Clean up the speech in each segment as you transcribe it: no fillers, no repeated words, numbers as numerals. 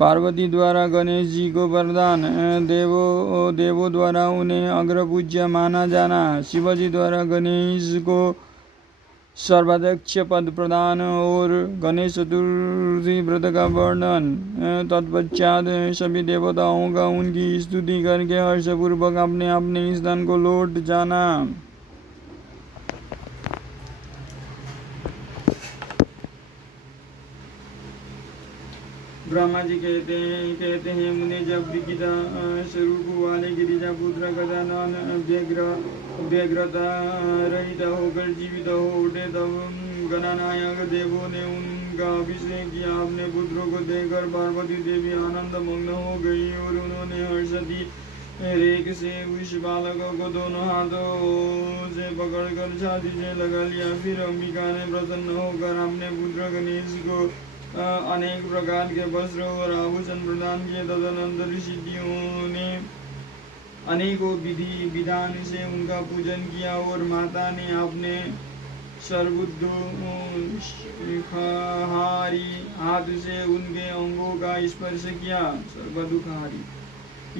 पार्वती द्वारा गणेश जी को वरदान, देवों द्वारा उन्हें अग्रपूज्य माना जाना, शिवजी द्वारा गणेश को सर्वाध्यक्ष पद प्रदान और गणेश चतुर्थी व्रत का वर्णन। तत्पश्चात सभी देवताओं का उनकी स्तुति करके हर्षपूर्वक अपने अपने स्थान को लौट जाना। ब्रह्मा जी कहते हैं मुने जब विकिता स्वरूप वाले गिरिजा पुत्र गजानन व्यग्रता रहित होकर जीवित हो उठे, तब गणनायक देवों ने उनका अभिषेक किया। अपने पुत्रों को देखकर पार्वती देवी आनंद मग्न हो गई और उन्होंने हर्षती रेख से उस बालक को दोनों हाथों से पकड़कर छाती से लगा लिया। फिर अंबिका ने प्रसन्न होकर अपने पुत्र गणेश को अनेक प्रकार के वस्त्र और आभूषण प्रदान किए। तदनंतर ऋषियों ने अनेकों विधि विधान से उनका पूजन किया और माता ने अपने सर्वोदुखारी हाथ से उनके अंगों का स्पर्श किया। सर्वदुखारी।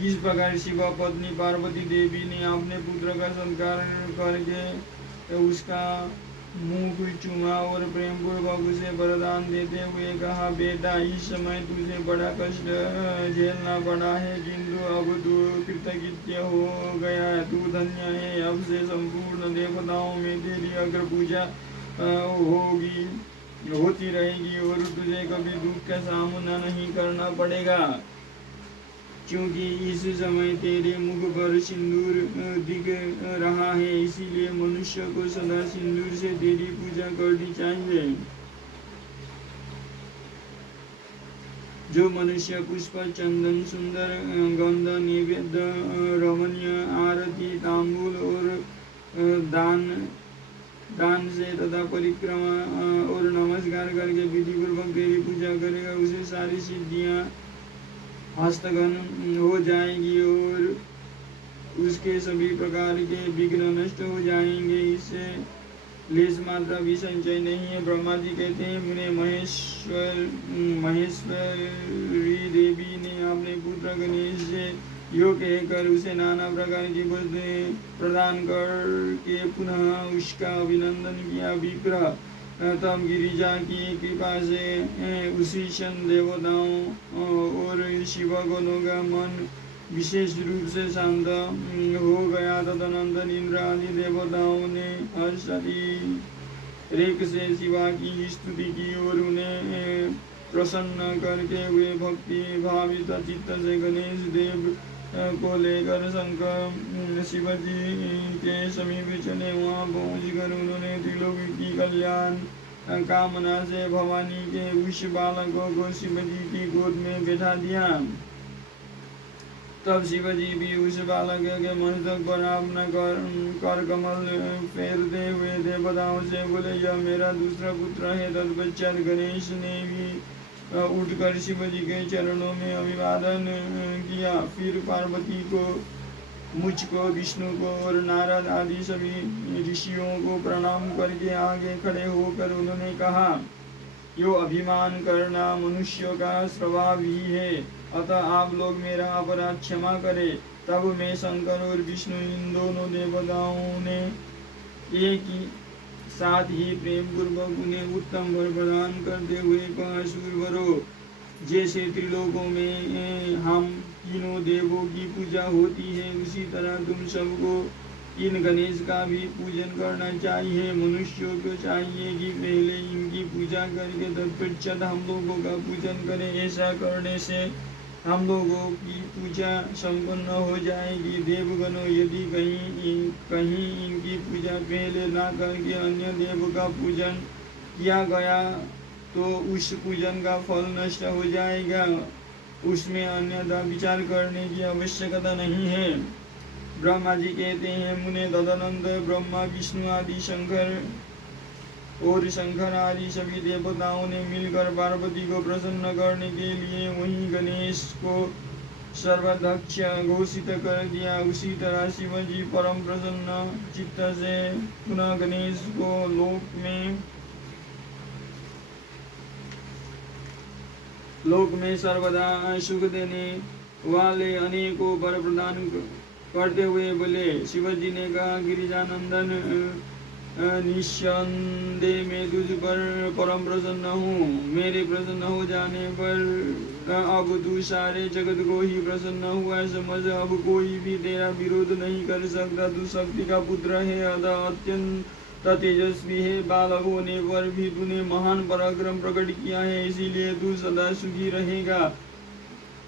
इस प्रकार शिव पत्नी पार्वती देवी ने अपने पुत्र का सत्कार करके उसका मुख चूमा और प्रेम पूर्वक उसे वरदान देते हुए कहा, बेटा इस समय तुझे बड़ा कष्ट झेलना पड़ा है, किंतु अब तू कृतकृत्य हो गया है, तू धन्य है। अब से संपूर्ण देवताओं में तेरी अग्र पूजा होती रहेगी और तुझे कभी दुख का सामना नहीं करना पड़ेगा, क्योंकि इस समय तेरे मुख पर सिंदूर दिख रहा है, इसीलिए मनुष्य को सदा सिंदूर से तेरी पूजा करनी चाहिए। जो मनुष्य पुष्प, चंदन, सुंदर गंध, नैवेद्य, रमणीय आरती, तांबूल और दान से तथा परिक्रमा और नमस्कार करके विधि पूर्वक तेरी पूजा करेगा, उसे सारी सिद्धियां हस्तगन हो जाएगी और उसके सभी प्रकार के विघ्न नष्ट हो जाएंगे। इससे लेस मात्रा भी संचय नहीं है। ब्रह्मा जी कहते हैं मुने महेश्वरी देवी ने अपने पुत्र गणेश से यो कहकर उसे नाना प्रकार की वस्तुएं प्रदान करके पुनः उसका अभिनंदन किया। विग्रह तब गिरिजा की कृपा से उसी क्षण देवताओं और शिवगणों का मन विशेष रूप से शांत हो गया। तदनंतर इंद्र आदि देवताओं ने हर्षती रेख से शिवा की स्तुति की और उन्हें प्रसन्न करके हुए भक्ति भावित चित्त से गणेश देव को लेकर शंकर शिवजी के समीप चले। वहाँ पहुँचकर उन्होंने त्रिलोक की कल्याण कामना से भवानी के उस बालकों को शिवजी की गोद में बैठा दिया। तब शिवजी भी उस बालक के मस्तक पर अपना कर कमल फेरते हुए देवताओं से बोले, यह मेरा दूसरा पुत्र है। तत्पश्चात गणेश ने भी उठकर शिवजी के चरणों में अभिवादन किया। फिर पार्वती को, मुझको, विष्णु को और नारद आदि सभी ऋषियों को प्रणाम करके आगे खड़े होकर उन्होंने कहा, यो अभिमान करना मनुष्यों का स्वभाव ही है, अतः आप लोग मेरा अपराध क्षमा करें। तब मैं शंकर और विष्णु इन दोनों देवताओं ने एक ही साथ ही प्रेम पूर्वक उन्हें उत्तम वर प्रदान करते हुए कहा, सूरवरों, जैसे त्रिलोकों में हम तीनों देवों की पूजा होती है, उसी तरह तुम सबको इन गणेश का भी पूजन करना चाहिए। मनुष्यों को चाहिए कि पहले इनकी पूजा करके तत्पश्चात हम लोगों का पूजन करें। ऐसा करने से हम लोगों की पूजा संपन्न हो जाएगी। देवगणों, यदि कहीं इनकी पूजा पहले ना करके अन्य देव का पूजन किया गया तो उस पूजन का फल नष्ट हो जाएगा, उसमें अन्यथा विचार करने की आवश्यकता नहीं है। ब्रह्मा जी कहते हैं मुने तदनंतर ब्रह्मा, विष्णु आदि शंकर आदि सभी देवताओं ने मिलकर पार्वती को प्रसन्न करने के लिए वहीं गणेश को सर्वाध्यक्ष घोषित कर दिया। उसी तरह शिवजी परम प्रसन्न चित्त से पुनः गणेश को लोक में लोक में सर्वदा सुख देने वाले अनेकों वर प्रदान करते हुए बोले। शिवजी ने कहा, गिरिजानंदन, निस्संदेह मैं तुझ पर परम प्रसन्न हूँ। मेरे प्रसन्न हो जाने पर अब तू सारे जगत को ही प्रसन्न हुआ समझ। अब कोई भी तेरा विरोध नहीं कर सकता। तू शक्ति का पुत्र है, अतः अत्यंत तेजस्वी है। बालक होने पर भी तूने महान पराक्रम प्रकट किया है, इसीलिए तू सदा सुखी रहेगा।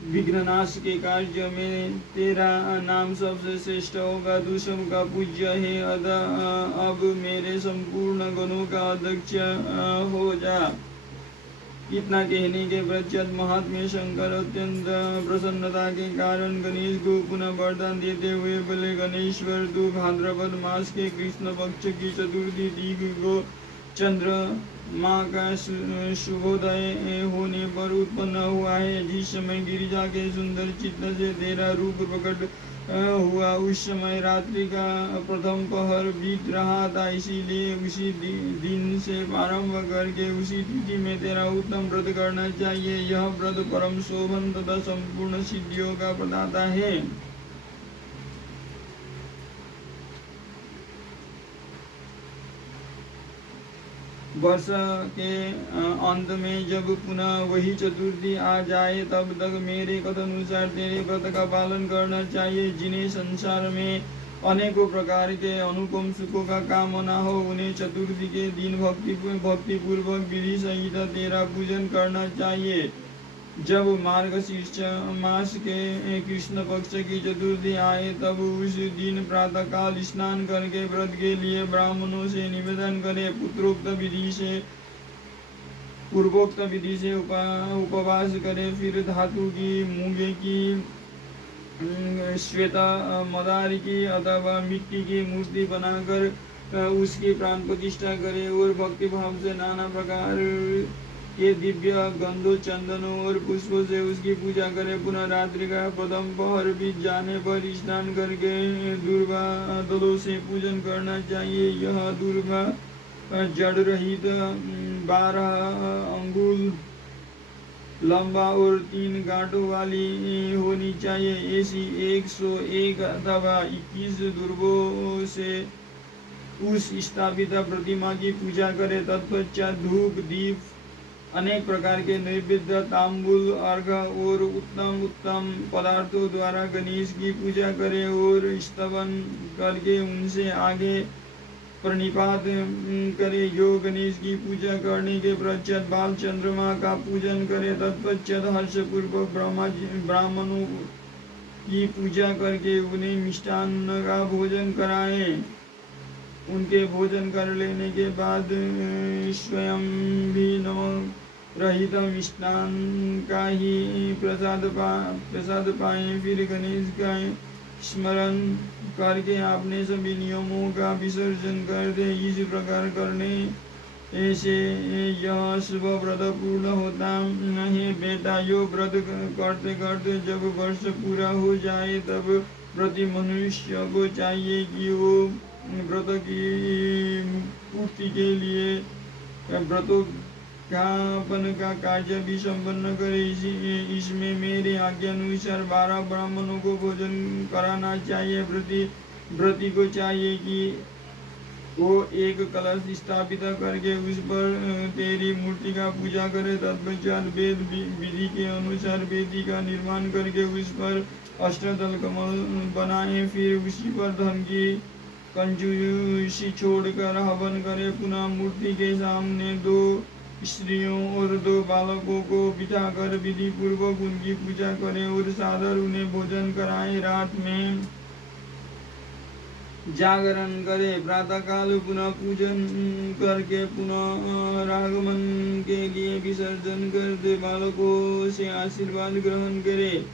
विघ्ननाश के कार्य में तेरा नाम सबसे श्रेष्ठ होगा। तू सबका पूज्य है, अतः अब मेरे संपूर्ण गुणों का अध्यक्ष हो जा। इतना कहने के पश्चात महात्मा शंकर अत्यंत प्रसन्नता के कारण गणेश को पुनः वरदान देते हुए बोले, गणेश्वर, तू भाद्रपद मास के कृष्ण पक्ष की चतुर्थी तिथि को चंद्रमा का शुभोदय होने पर उत्पन्न हुआ है। जिस समय गिरिजा के सुंदर चित्त से तेरा रूप प्रकट हुआ, उस समय रात्रि का प्रथम पहर बीत रहा था। इसीलिए उसी दिन से प्रारंभ करके उसी तिथि में तेरा उत्तम व्रत करना चाहिए। यह व्रत परम शोभन तथा संपूर्ण सिद्धियों का प्रदाता है। वर्ष के अंत में जब पुनः वही चतुर्थी आ जाए, तब तक मेरे कथनानुसार तेरे व्रत का पालन करना चाहिए। जिन्हें संसार में अनेकों प्रकार के अनुपम सुखों का कामना हो, उन्हें चतुर्थी के दिन भक्ति पूर्वक विधि सहित तेरा पूजन करना चाहिए। जब मार्गशीर्ष मास के कृष्ण पक्ष की चतुर्थी आए, तब उस दिन प्रातः काल स्नान करके व्रत के लिए ब्राह्मणों से निवेदन करे। पूर्वोक्त विधि से उपवास करे। फिर धातु की, मूंगे की, श्वेत मदार की अथवा मिट्टी की मूर्ति बनाकर उसकी प्राण प्रतिष्ठा करे और भक्ति भाव से नाना प्रकार के दिव्य गंधों, चंदनों और पुष्पों से उसकी पूजा करे। पुनः रात्रि का प्रथम पहर बीत जाने पर स्नान करके दुर्वा दलों से पूजन करना चाहिए। यह दुर्वा जड़ रहित 12 अंगुल लंबा और 3 गांठों वाली होनी चाहिए। ऐसी 101 अथवा 21 दुर्वों से उस स्थापित प्रतिमा की पूजा करे। तत्पश्चात धूप, दीप, अनेक प्रकार के नैवेद्य, तांबूल, अर्घ और उत्तम उत्तम पदार्थों द्वारा गणेश की पूजा करे और स्तवन करके उनसे आगे प्रणिपात करे। यो गणेश की पूजा करने के पश्चात बाल चंद्रमा का पूजन करे। तत्पश्चात हर्षपूर्वक ब्राह्मणों की पूजा करके उन्हें मिष्टान्न का भोजन कराए। उनके भोजन कर लेने के बाद स्वयं भी नमक रहित मिष्टान्न का ही प्रसाद पाए। फिर गणेश का स्मरण करके आपने सभी नियमों का विसर्जन कर दे। इस प्रकार करने से यह शुभ व्रत पूर्ण होता है। बेटा, यो व्रत करते करते जब वर्ष पूरा हो जाए, तब प्रति मनुष्य को चाहिए कि वो व्रत की पूर्ति के लिए व्रतोद्यापन का कार्य भी संपन्न करे। इसमें मेरे आज्ञानुसार 12 ब्राह्मणों को भोजन कराना चाहिए। व्रती को चाहिए कि वो एक कलश स्थापित करके उस पर तेरी मूर्ति का पूजा करे। तत्पश्चात वेद विधि के अनुसार वेदी का निर्माण करके उस पर अष्टदल कमल बनाए। फिर उसी पर धन की कंजूसी छोड़कर हवन करे। पुनः मूर्ति के सामने 2 स्त्रियों और 2 बालकों को बिठाकर विधि पूर्वक उनकी पूजा करे और सादर उन्हें भोजन कराए। रात में जागरण करे। प्रातः काल पुनः पूजन करके पुनः रागमन के लिए विसर्जन कर दे। बालकों से आशीर्वाद ग्रहण करे,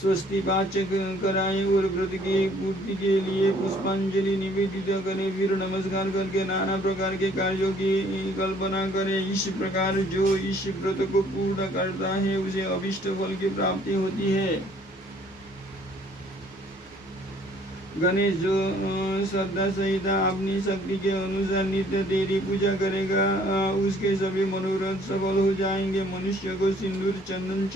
स्वस्ति वाचक कराए और व्रत की पूर्ति के लिए पुष्पांजलि निवेदित करे। फिर नमस्कार करके नाना प्रकार के कार्यों की कल्पना करे। इस प्रकार जो इस व्रत को पूर्ण करता है, उसे अभिष्ट फल की प्राप्ति होती है। गणेश जो श्रद्धा सहित अपनी शक्ति के अनुसार नित्य तेरी पूजा करेगा उसके सभी मनोरथ सफल हो जाएंगे। मनुष्य को सिंदूर, चंदन,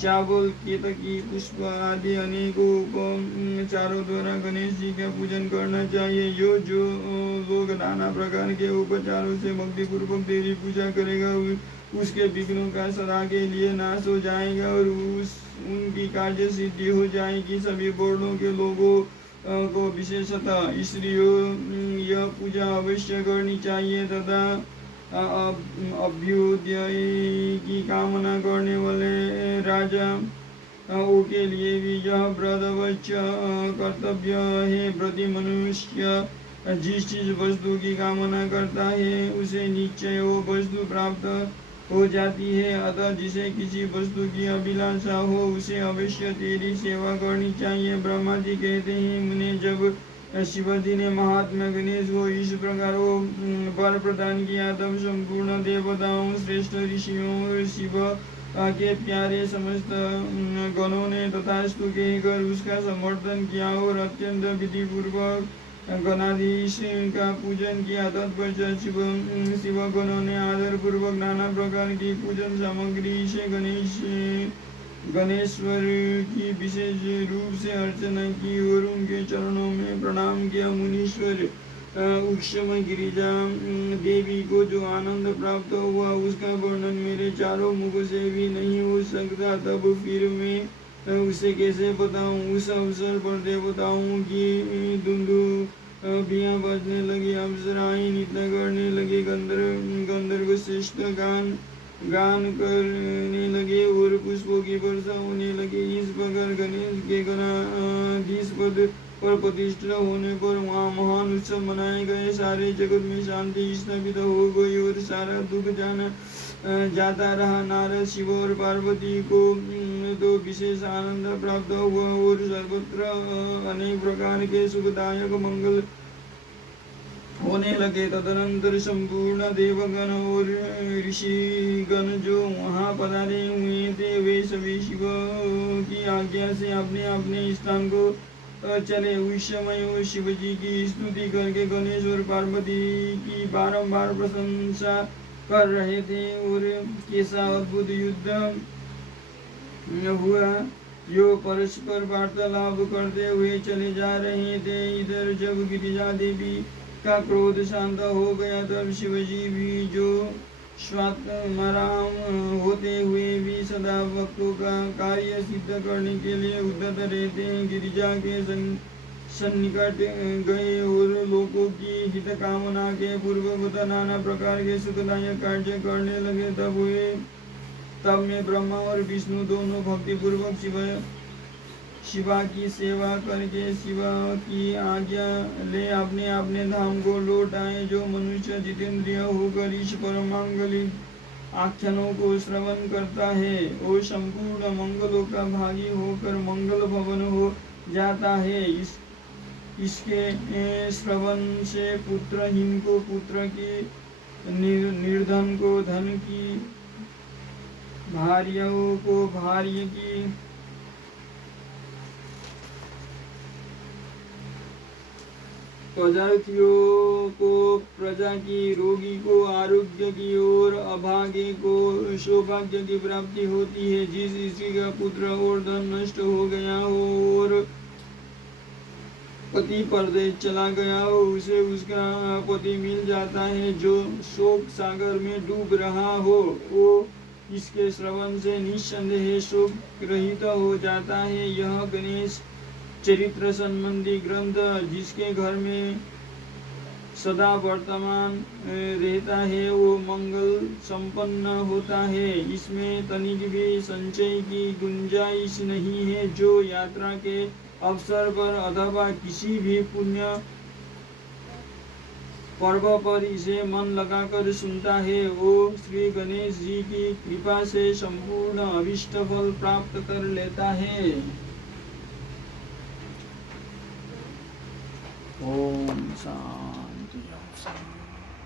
चावल, केतकी, पुष्प आदि अनेकों उपचारों द्वारा गणेश जी का पूजन करना चाहिए। जो लोग नाना प्रकार के उपचारों से भक्ति पूर्वक तेरी पूजा करेगा उसके विघ्नों का सदा के लिए नाश हो जाएगा और उनकी कार्य सिद्धि हो जाएगी। सभी वर्णों के लोगों को विशेषतः स्त्रियों यह पूजा अवश्य करनी चाहिए तथा अभ्युदय की कामना करने वाले राजा के लिए भी यह व्रत अवश्य कर्तव्य है। प्रति मनुष्य जिस चीज वस्तु की कामना करता है उसे निश्चय वो वस्तु प्राप्त हो जाती है। अतः जिसे किसी वस्तु की अभिलाषा हो उसे अवश्य तेरी सेवा करनी चाहिए। ब्रह्मा जी कहते हैं, मुने जब शिवजी ने महात्मा गणेश को इस प्रकार वर प्रदान किया तब संपूर्ण देवताओं, श्रेष्ठ ऋषियों और शिव के प्यारे समस्त गणों ने तथास्तु कहकर उसका समर्थन किया और अत्यंत विधि पूर्वक गणाधीश का पूजन किया। तत्पश्चात शिव गणों ने आदर पूर्वक नाना प्रकार की पूजन सामग्री से गणेश्वर की विशेष रूप से अर्चना की और उनके चरणों में प्रणाम किया। मुनीश्वर उक्षम गिरिजा देवी को जो आनंद प्राप्त हुआ उसका वर्णन मेरे चारों मुख से भी नहीं हो सकता। तब फिर मैं उसे कैसे बताऊं। उस अवसर पर देवताओं की दुंदुभियां बजने लगी, अप्सराएं नृत्य करने लगे, गंधर्व श्रेष्ठ गान करने लगे और पुष्पों की वर्षा होने लगी। इस प्रकार गणेश के गणाधीश पद पर प्रतिष्ठा होने पर वहाँ महान उत्सव मनाए गए। सारे जगत में शांति स्थापित हो गई और सारा दुख जाता रहा। नारद, शिव और पार्वती को तो विशेष आनंद प्राप्त हुआ और सर्वत्र अनेक प्रकार के सुखदायक मंगल होने लगे। तदनंतर संपूर्ण देवगण और ऋषिगण जो वहाँ पधारे हुए थे वे सभी शिव की आज्ञा से अपने अपने स्थान को चले। उस समय शिवजी की स्तुति करके गणेश और पार्वती की बारंबार प्रशंसा कर रहे थे और कैसा अद्भुत युद्ध हुआ। जो परस्पर वार्तालाप करते हुए चले जा रहे थे। इधर जब गिरिजा देवी का क्रोध शांत हो गया तब शिवजी भी जो स्वात्माराम होते हुए भी सदा भक्तों का कार्य सिद्ध करने के लिए उद्यत रहते हैं, गिरिजा के सन्निकट गए और लोगों की हित कामना के पूर्वक नाना प्रकार के सुखदायक कार्य करने लगे। तब में ब्रह्मा और विष्णु दोनों भक्ति पूर्वक शिवा की सेवा करके शिवा की आज्ञा ले अपने अपने धाम को लौट आए। जो मनुष्य जितेंद्रिय होकर इस परमांगलिक आख्यानों को श्रवण करता है वो संपूर्ण मंगलों का भागी होकर मंगल भवन हो जाता है। इसके श्रवण से पुत्रहीन को पुत्र की, निर्धन को धन की, भार्याओं को भार्य की, पदार्थियों को प्रजा की, रोगी को आरोग्य की और अभागे को सौभाग्य की प्राप्ति होती है। जिस स्त्री का पुत्र और धन नष्ट हो गया हो और पति परदेश चला गया हो उसे उसका पति मिल जाता है। जो शोक सागर में डूब रहा हो वो इसके श्रवण से निस्संदेह शोक रहित हो जाता है। यह गणेश चरित्र संबंधी ग्रंथ जिसके घर में सदा वर्तमान रहता है वो मंगल संपन्न होता है। इसमें तनिक भी संचय की गुंजाइश नहीं है। जो यात्रा के अवसर पर अथवा किसी भी पुण्य पर्व पर इसे मन लगाकर सुनता है वो श्री गणेश जी की कृपा से संपूर्ण अभिष्ट फल प्राप्त कर लेता है। ओम शांति।